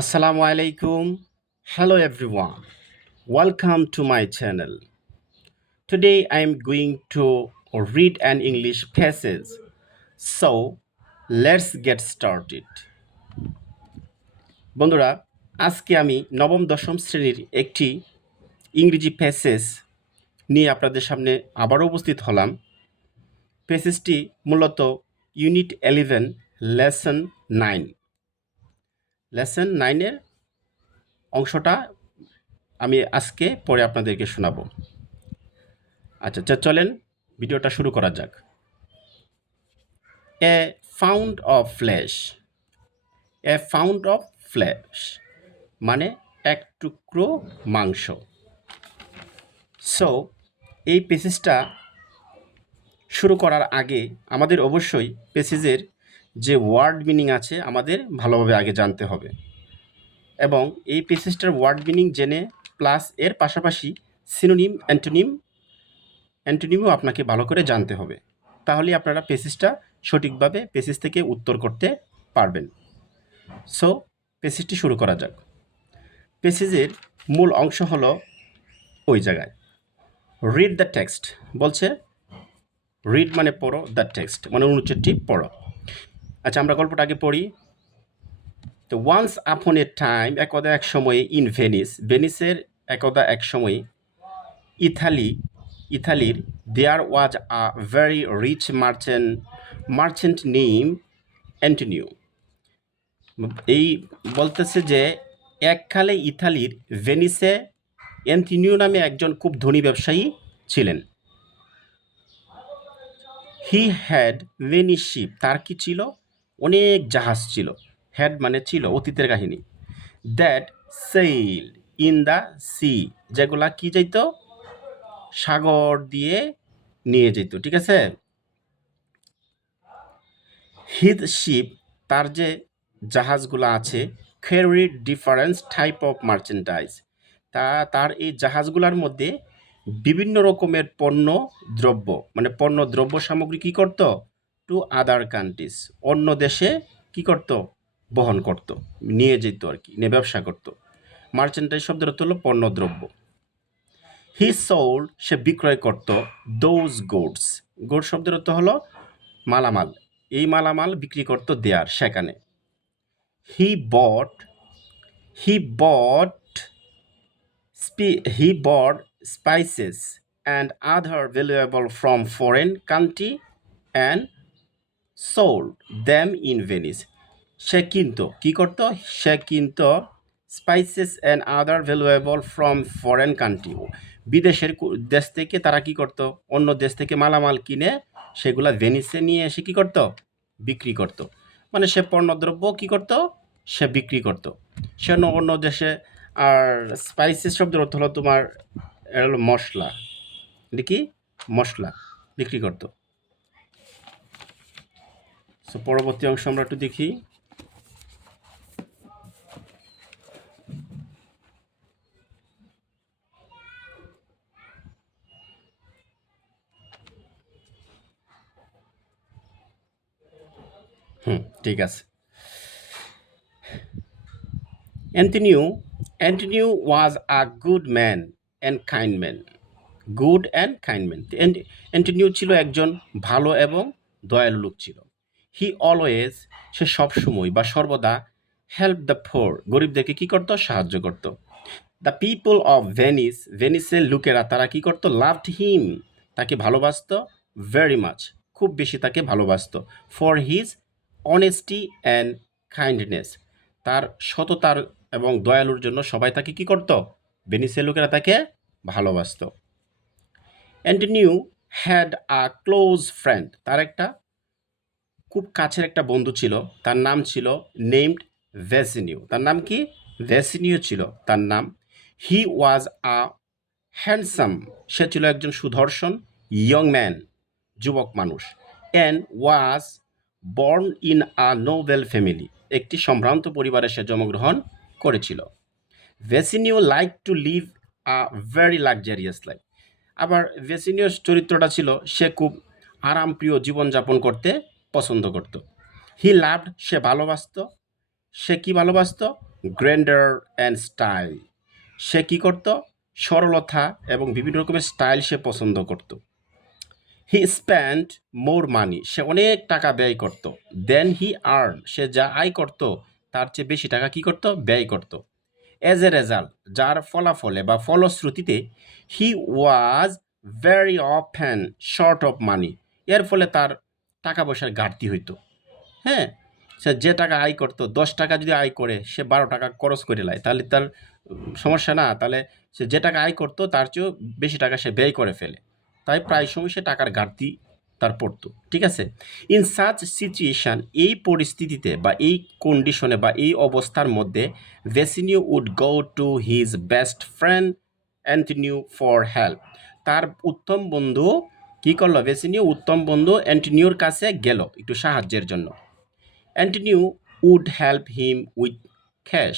Assalamu alaikum. Hello everyone. Welcome to my channel. Today I am going to read an English passage. So let's get started. বন্ধুরা, আজকে আমি নবম দশম শ্রেণীর একটি ইংরেজি প্যাসেজ নিয়ে আপনাদের সামনে আবারও উপস্থিত হলাম। প্যাসেজটি মূলত ইউনিট 11 লেসন 9 লেসন 9-এর অংশটা আমি আজকে পরে আপনাদেরকে শোনাবো। আচ্ছা চলেন ভিডিওটা শুরু করা যাক। A pound of flesh, a pound of flesh মানে এক টুকরো মাংস। সো এই পেসেজটা শুরু করার আগে আমাদের অবশ্যই পেসেজের যে ওয়ার্ড মিনিং আছে আমাদের ভালোভাবে আগে জানতে হবে, এবং এই পেসেজটার ওয়ার্ড মিনিং জেনে প্লাস এর পাশাপাশি সিনোনিম অ্যান্টোনিমও আপনাকে ভালো করে জানতে হবে। তাহলে আপনারা পেসেজটা সঠিকভাবে পেসেজ থেকে উত্তর করতে পারবেন। সো পেসেজটি শুরু করা যাক। পেসেজের মূল অংশ হলো ওই জায়গায় রিড দ্য টেক্সট বলছে। রিড মানে পড়ো, দ্য টেক্সট মানে অনুচ্ছেদটি পড়ো। আচ্ছা, আমরা গল্পটা আগে পড়ি। তো ওয়ান্স আপন এ টাইম, একদা এক সময়ে, ইন ভেনিস, ভেনিসের একদা এক সময়ে, ইতালির there was a very rich merchant name Antonio. এই বলতেছে যে এককালে ইতালির ভেনিসে অ্যান্টোনিও নামে একজন খুব ধনী ব্যবসায়ী ছিলেন। হি হ্যাড মেনি শিপ, তার কি ছিল? অনেক জাহাজ ছিল। হ্যাড মানে ছিল, অতীতের কাহিনী। That sail in the C, যেগুলা কি যাইত? সাগর দিয়ে নিয়ে যেত, ঠিক আছে। হিজ শিপ, তার যে জাহাজগুলো আছে, carried different type of merchandise, তার এই জাহাজগুলোর মধ্যে বিভিন্ন রকমের পণ্য দ্রব্য সামগ্রী কী করত? টু আদার কান্ট্রিজ, অন্য দেশে কী করত? বহন করত, নিয়ে যেত আর কি, নিয়ে ব্যবসা করত। মার্চেন্ডাইজ শব্দের অর্থ হলো পণ্যদ্রব্য। হি সোল্ড, সে বিক্রয় করত। দোজ গুডস, গুড শব্দের অর্থ হলো মালামাল, এই মালামাল বিক্রি করত দেয়ার, সেখানে। He bought spices and other valuable from foreign country and sold them in Venice. সে কিনতো, কী করত? সে কিনতো spices and other valuable from foreign country, বিদেশের দেশ থেকে তারা কি করত? অন্য দেশ থেকে মালামাল কিনে সেগুলা ভেনিসে নিয়ে এসে কী করত? বিক্রি করত। মানে সে পণ্যদ্রব্য কী করত? সে বিক্রি করত। সে অন্য দেশে। আর স্পাইসেস শব্দের অর্থ হলো তোমার হলো মশলা, এটা কি? মশলা বিক্রি করত। সো পরবর্তী অংশ আমরা একটু দেখি। ঠিক আছে। Antonio was a good man and kind man. Good and kind man, Antonio ছিল একজন ভালো এবং দয়ালু লোক ছিল। হি অলওয়েজ, সে সবসময় বা সর্বদা, হেল্প দ্য পোর, গরিবদেরকে কী করতো? সাহায্য করত। দ্য পিপল অফ ভেনিস, ভেনিসের লোকেরা তারা কী করতো? লাভড হিম, তাকে ভালোবাসত। ভেরি মাচ, খুব বেশি তাকে ভালোবাসত। For his honesty and kindness, তার সততার এবং দয়ালুর জন্য সবাই তাকে কী করত? ভেনিসের লোকেরা তাকে ভালোবাসত। Antonio had a close friend, তার একটা খুব কাছের একটা বন্ধু ছিল, তার নাম ছিল নেমড ভেসিনিও। তার নাম কি? ভেসিনিও ছিল তার নাম। হি ওয়াজ আ হ্যান্ডসাম, সে ছিল একজন সুদর্শন ইয়ং ম্যান, যুবক মানুষ। And was born in a noble family, একটি সম্ভ্রান্ত পরিবারে সে জন্মগ্রহণ করেছিল। Bassanio like to live a very luxurious life, আবার ভেসিনিওর চরিত্রটা ছিল সে খুব আরামপ্রিয় জীবনযাপন করতে পছন্দ করত। হি লাভড, সে ভালোবাসত। সে কি ভালোবাসত? Grandeur and style. সে কী করত? সরলতা এবং বিভিন্ন রকমের স্টাইল সে পছন্দ করত। হি স্পেন্ড মোর মানি, সে অনেক টাকা ব্যয় করত। দেন হি আর্ন, সে যা আয় করত তার চেয়ে বেশি টাকা কী করত? ব্যয় করত। অ্যাজ এ রেজাল্ট, যার ফলাফলে বা ফলশ্রুতিতে, he was very often short of money, এর ফলে তার টাকা পয়সার ঘাটতি হইতো। হ্যাঁ, সে যে টাকা আয় করতো, 10 টাকা যদি আয় করে সে 12 টাকা খরচ করে লায়, তাহলে তার সমস্যা না? তাহলে সে যে টাকা আয় করতো তার চেয়েও বেশি টাকা সে ব্যয় করে ফেলে, তাই প্রায় সময় সে টাকার ঘাটতি তার পড়তো। ঠিক আছে? ইন সাচ সিচুয়েশান, এই পরিস্থিতিতে বা এই কন্ডিশনে বা এই অবস্থার মধ্যে, Bassanio would go to his best friend Antonio for help. তার উত্তম বন্ধু কী করলো? ভেসিনিও উত্তম বন্ধু অ্যান্টনিওর কাছে গেল একটু সাহায্যের জন্য। Antonio would help him with cash.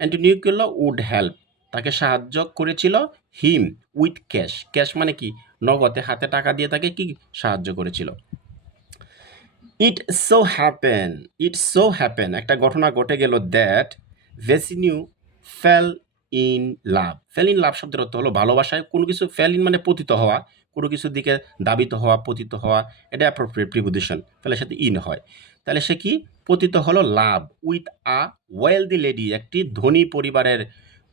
Antonio কী করলো? উড হেল্প, তাকে সাহায্য করেছিল। হিম উইথ ক্যাশ, ক্যাশ মানে কি? নগদে হাতে টাকা দিয়ে তাকে কি সাহায্য করেছিল। ইট সো হ্যাপেন, একটা ঘটনা ঘটে গেল, that Bassanio fell in love. Fell in love শব্দের অর্থ হলো ভালোবাসায় কোনো কিছু, ফেল ইন মানে পতিত হওয়া, কোনো কিছুর দিকে দাবিত হওয়া, পতিত হওয়া, এটা অ্যাপ্রোপ্রিয়েট প্রিপোজিশন, ফেলের সাথে ইন হয়। তাহলে সে কি পতিত হলো? Love with a wealthy lady, একটি ধনী পরিবারের,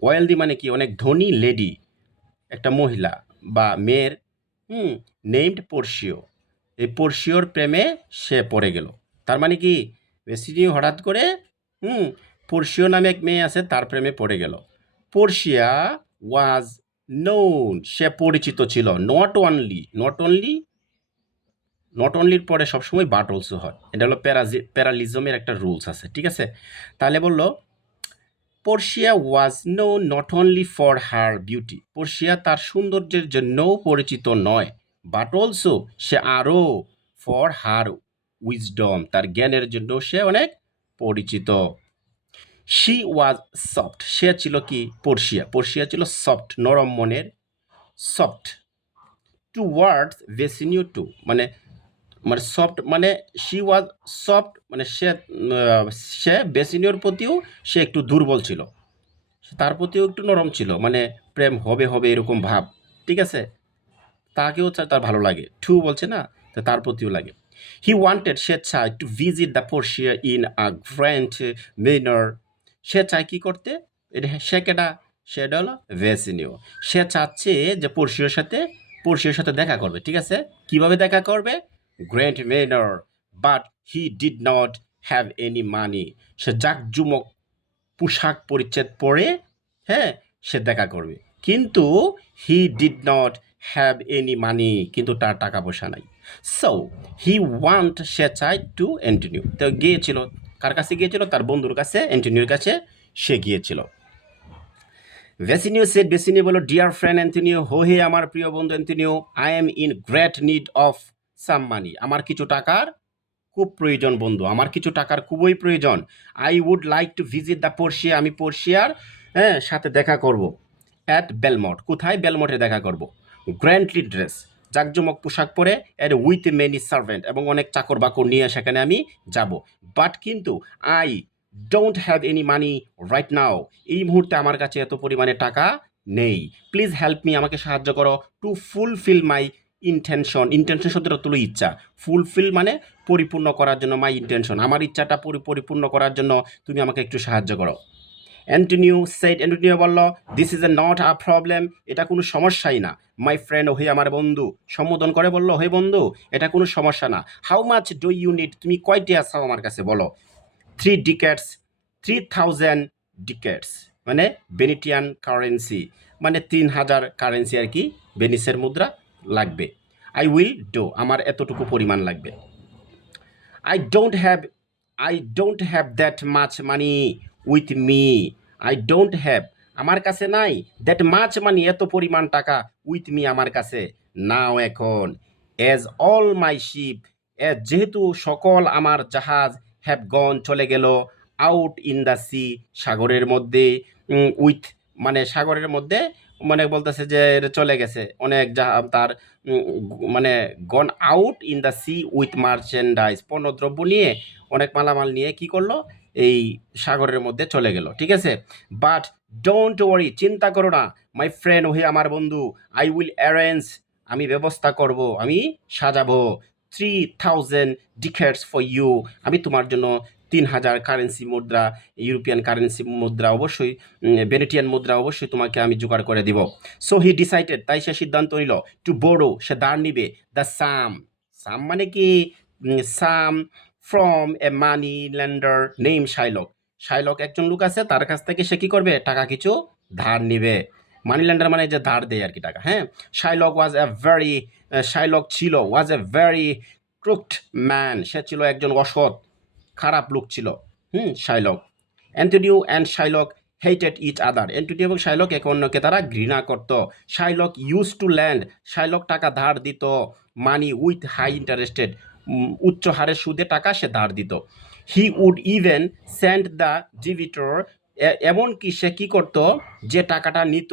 ওয়েলদি মানে কি? অনেক ধনী লেডি, একটা মহিলা বা মেয়ের, নেমড পোর্শিও, এই পোর্শিওর প্রেমে সে পড়ে গেল। তার মানে কি? ভেসিনিও হঠাৎ করে পোর্শিও নামে এক মেয়ে আছে, তার প্রেমে পড়ে গেল। পোর্শিয়া ওয়াজ নোন, সে পরিচিত ছিল। নট অনলির পরে সবসময় বাট অলসো হয়, এটা হলো প্যারালিজমের একটা রুলস আছে। ঠিক আছে? তাহলে বললো Portia was no not only for her beauty, Portia তার সৌন্দর্যের জন্যও পরিচিত নয়, বাট অলসো, সে আরও, ফর হার উইজডম, তার জ্ঞানের জন্য সে অনেক পরিচিত। শি ওয়াজ সফট, সে ছিল কি? পোর্শিয়া ছিল সফট, নরম মনের, সফট। টু ওয়ার্ডস ভেসিনিউ টু, মানে মানে সফট মানে শি ওয়াজ সফট মানে সে ভেসিনিওর প্রতিও সে একটু দুর্বল ছিল, তার প্রতিও একটু নরম ছিল, মানে প্রেম হবে হবে এরকম ভাব। ঠিক আছে? তাকেও তার ভালো লাগে, টু বলছে না, তো তার প্রতিও লাগে। হি ওয়ান্টেড, সে চায়, to visit the Portia in a grand manner, সে চায় কি করতে? এটা সে কেটা? সেটা হলো ভেসিনিও। সে চাচ্ছে যে পোর্শিয়ার সাথে দেখা করবে। ঠিক আছে? কিভাবে দেখা করবে? Grand manner, but he did not have any money, সে জাঁকজমক পোশাক পরিচ্ছদ পরে, হ্যাঁ, সে দেখা করবে, কিন্তু he did not have any money, কিন্তু তার টাকা পয়সা নাই। সো হি ওয়ান্ট, সে চাই, টু অ্যান্টনিও, তো গিয়েছিল, কার কাছে গিয়েছিল? তার বন্ধুর কাছে, অ্যান্টনিওর কাছে সে গিয়েছিল। ভেসিনিও সেড, ভেসিনিও বলল, ডিয়ার ফ্রেন্ড অ্যান্টনিও, হো হে আমার প্রিয় বন্ধু Antonio, I am in great need of some money, আমার কিছু টাকার খুব প্রয়োজন বন্ধু, আমার কিছু টাকার খুবই প্রয়োজন। I would like to visit the Portia, আমি পোর্শিয়ার সাথে দেখা করব। অ্যাট বেলমট, কোথায়? বেলমটে দেখা করব। গ্র্যান্ডলি ড্রেস, জাঁকজমক পোশাক পরে, এর উইথ মেনি সার্ভেন্ট, এবং অনেক চাকর বাকর নিয়ে সেখানে আমি যাব। বাট কিন্তু I don't have any money right now, এই মুহূর্তে আমার কাছে এত পরিমাণে টাকা নেই। প্লিজ হেল্প মি, আমাকে সাহায্য করো। টু ফুলফিল মাই ইন্টেনশন শব্দের অর্থ হলো ইচ্ছা। ফুলফিল মানে পরিপূর্ণ করার জন্য, মাই ইন্টেনশন, আমার ইচ্ছাটা পরিপূর্ণ করার জন্য তুমি আমাকে একটু সাহায্য করো। অ্যান্টনিও বলল, this is a not a problem, এটা কোনো সমস্যাই না। মাই ফ্রেন্ড, হে আমার বন্ধু, সম্বোধন করে বলল, হে বন্ধু, এটা কোনো সমস্যা না। How much do you need, তুমি কয়টি আছো আমার কাছে বলো। 3 ডিকেটস, 3000 ডিকেটস, মানে বেনিটিয়ান কারেন্সি, মানে 3000 কারেন্সি আর কি, বেনিসের মুদ্রা লাগবে। আই উইল ডো, আমার এতটুকু পরিমাণ লাগবে। I don't have that much money with me, I don't have, আমার কাছে নাই, দ্যাট মাচ মানি, এত পরিমাণ টাকা, উইথ মি, আমার কাছে, নাও, এখন। অ্যাজ অল মাই শিপ, যেহেতু সকল আমার জাহাজ, হ্যাভ গন, চলে গেল, আউট ইন দ্য সি, সাগরের মধ্যে, উইথ মানে সাগরের মধ্যে, মানে বলতেছে যে চলে গেছে অনেক তার মানে gone out in the sea with merchandise, পণ্যদ্রব্য নিয়ে, অনেক মালামাল নিয়ে কি করলো? এই সাগরের মধ্যে চলে গেল, ঠিক আছে। বাট ডোন্ট ওয়ারি, চিন্তা করো না মাই ফ্রেন্ড, ওহে আমার বন্ধু, আই উইল অ্যারেঞ্জ, আমি ব্যবস্থা করব, আমি সাজাবো 3000 ডিকেটস ফর ইউ, আমি তোমার জন্য 3000 কারেন্সি মুদ্রা, ইউরোপিয়ান কারেন্সি মুদ্রা অবশ্যই, ভেনেটিয়ান মুদ্রা অবশ্যই তোমাকে আমি জোগাড় করে দিব। সো হি ডিসাইডেড, তাই সে সিদ্ধান্ত নিল, টু বোরো, সে ধার নিবে, দ্য সাম, সাম মানে কি, sum from a money lender name Shylock, Shylock একজন লোক আছে, তার কাছ থেকে সে কি করবে, টাকা কিছু ধার নিবে। মানি ল্যান্ডার মানে যে ধার দেয় আর কি টাকা, হ্যাঁ। Shylock was a very, Shylock ছিল, ওয়াজ এ ভেরি ক্রুকড ম্যান, সে ছিল একজন অসৎ খারাপ লোক ছিল, Shylock. Antonio and Shylock hated each other, Antonio এবং শাইলক একে অন্যকে তারা ঘৃণা করত। Shylock use to lend, Shylock টাকা ধার দিত, মানি উইথ হাই ইন্টারেস্টেড, উচ্চ হারের সুদে টাকা সে ধার দিত। He would even send the debtor, এমনকি সে কি করতো, যে টাকাটা নিত,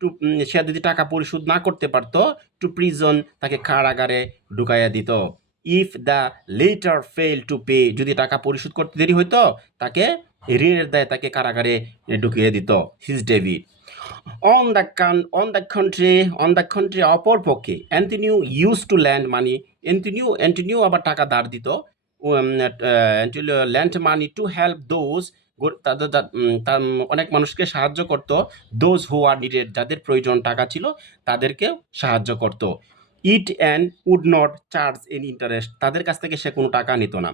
টু, সে যদি টাকা পরিশোধ না করতে পারতো, টু প্রিজন, তাকে কারাগারে ঢুকাইয়া দিত। If the letter fail to pay, যদি টাকা পরিশোধ করতে দেরি হইতো, তাকে ঋণের দায়ে তাকে কারাগারে ঢুকিয়ে দিত, his debtor. On the contrary, অপরপক্ষে, Antonio use to lend money, Antonio আবার টাকা ধার দিত, lend money to help those, অনেক মানুষকে সাহায্য করত, দোজ হু আর নিডেড, যাদের প্রয়োজন টাকা ছিল তাদেরকে সাহায্য করত। It and would not charge any interest, তাদের কাছ থেকে সে কোনো টাকা নিত না।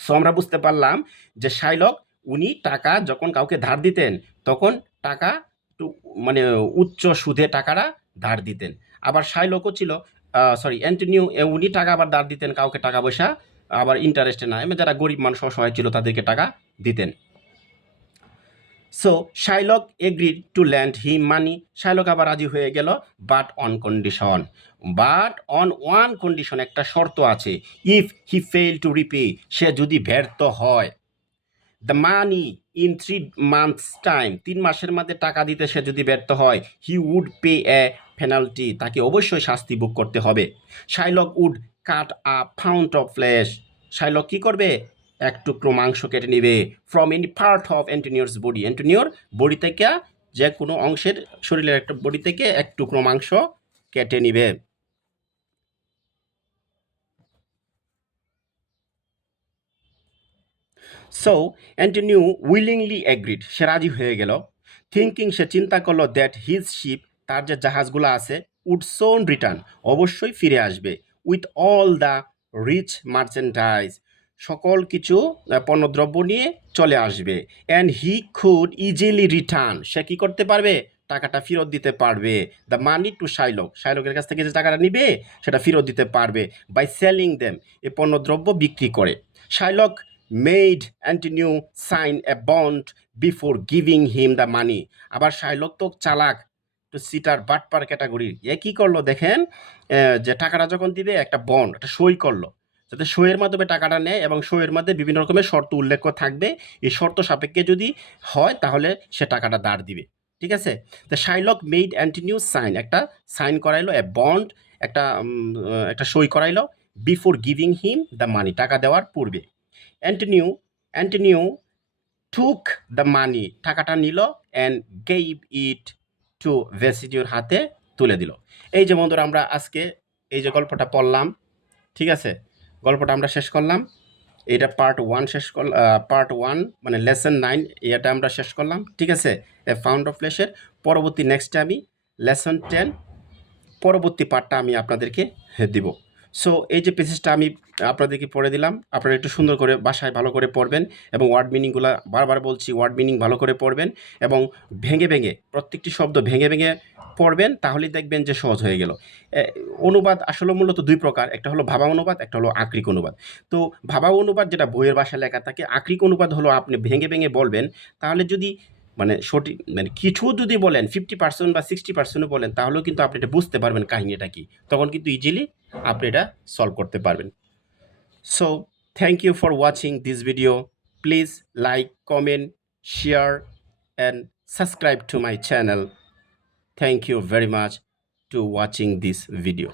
সো আমরা বুঝতে পারলাম যে শাইলক, উনি টাকা যখন কাউকে ধার দিতেন, তখন টাকা একটু মানে উচ্চ সুদে টাকাটা ধার দিতেন। আবার শাইলকও ছিল, অ্যান্টনিও, উনি টাকা আবার ধার দিতেন কাউকে, টাকা পয়সা আবার ইন্টারেস্টে না, যারা গরিব মানুষ অসহায় ছিল তাদেরকে টাকা দিতেন। So Shylock agreed two land হিম মানি, শাইলক আবার রাজি হয়ে গেল, বাট অন ওয়ান কন্ডিশন, একটা শর্ত আছে। If he fail to repay, সে যদি ব্যর্থ হয়, the money in 3 months time, 3 মাসের মধ্যে টাকা দিতে সে যদি ব্যর্থ হয়, he would pay a penalty, তাকে অবশ্যই শাস্তি ভোগ করতে হবে। Shylock would cut a pound of flesh, Shylock কি করবে, এক টুকরো মাংস কেটে নেবে, ফ্রম এনি পার্ট অফ অ্যান্টনিওর বডি, অ্যান্টনিওর বডি থেকে, যে কোনো অংশের, শরীরের একটা বডি থেকে এক টুকরো মাংস কেটে নিবে। সো অ্যান্টনিও উইলিংলি এগ্রিড, সে রাজি হয়ে গেল। থিঙ্কিং, সে চিন্তা করলো, দ্যাট হিজ শিপ, তার যে জাহাজগুলো আছে, উড সোন রিটার্ন, অবশ্যই ফিরে আসবে, with all the rich merchandise, সকল কিছু পণ্যদ্রব্য নিয়ে চলে আসবে। And he could easily return, সে কী করতে পারবে, টাকাটা ফেরত দিতে পারবে, দ্য মানি টু শাইলক, শাইলকের কাছ থেকে যে টাকাটা নিবে সেটা ফেরত দিতে পারবে, বাই সেলিং দেম, এই পণ্যদ্রব্য বিক্রি করে। Shylock made Antonio sign a bond before giving him the money, আবার শাইলক তো চালাক, তো সিটার বাটপার ক্যাটাগরির, এ কী করলো দেখেন, যে টাকাটা যখন দিবে একটা বন্ড, একটা সই করলো, যাতে সইয়ের মাধ্যমে টাকাটা নেয়, এবং সইয়ের মধ্যে বিভিন্ন রকমের শর্ত উল্লেখ থাকবে, এই শর্ত সাপেক্ষে যদি হয় তাহলে সে টাকাটা ধার দিবে, ঠিক আছে। তো শাইলক মেড অ্যান্টনিও সাইন, একটা সাইন করাইলো, এ বন্ড, একটা সই করাইলো, before giving him the money, টাকা দেওয়ার পূর্বে। অ্যান্টনিও টুক দ্য মানি, টাকাটা নিল, অ্যান্ড গেইভ ইট টু ভেসিডিওর হাতে তুলে দিল। এই যে বন্ধুরা, আমরা আজকে এই যে গল্পটা পড়লাম, ঠিক আছে, গল্পটা আমরা শেষ করলাম, এটা পার্ট 1 শেষ করলাম, পার্ট 1 মানে লেসন 9, এটা আমরা শেষ করলাম, ঠিক আছে, এ ফাউন্ড অফ ফ্লেশের। পরবর্তী নেক্সটে আমি লেসন 10 পরবর্তী পার্টটা আমি আপনাদেরকে দিব। সো এই যে পেজেসটা আমি আপনাদেরকে পড়ে দিলাম, আপনারা একটু সুন্দর করে বাসায় ভালো করে পড়বেন, এবং ওয়ার্ড মিনিংগুলো বারবার বলছি, ওয়ার্ড মিনিং ভালো করে পড়বেন, এবং ভেঙে ভেঙে প্রত্যেকটি শব্দ ভেঙে ভেঙে পড়বেন, তাহলেই দেখবেন যে সহজ হয়ে গেল। অনুবাদ আসলে মূলত 2 প্রকার, একটা হলো ভাবা অনুবাদ, একটা হলো আকরিক অনুবাদ। তো ভাবা অনুবাদ যেটা বইয়ের ভাষায় লেখা থাকে, আকরিক অনুবাদ হলো আপনি ভেঙে ভেঙে বলবেন, তাহলে যদি মানে সঠিক, মানে কিছু যদি বলেন 50% বা 60%ও বলেন, তাহলেও কিন্তু আপনি এটা বুঝতে পারবেন কাহিনীটা কি, তখন কিন্তু ইজিলি আপনি এটা সলভ করতে পারবেন। So thank you for watching this video, please like, comment, share and subscribe to my channel. Thank you very much to watching this video.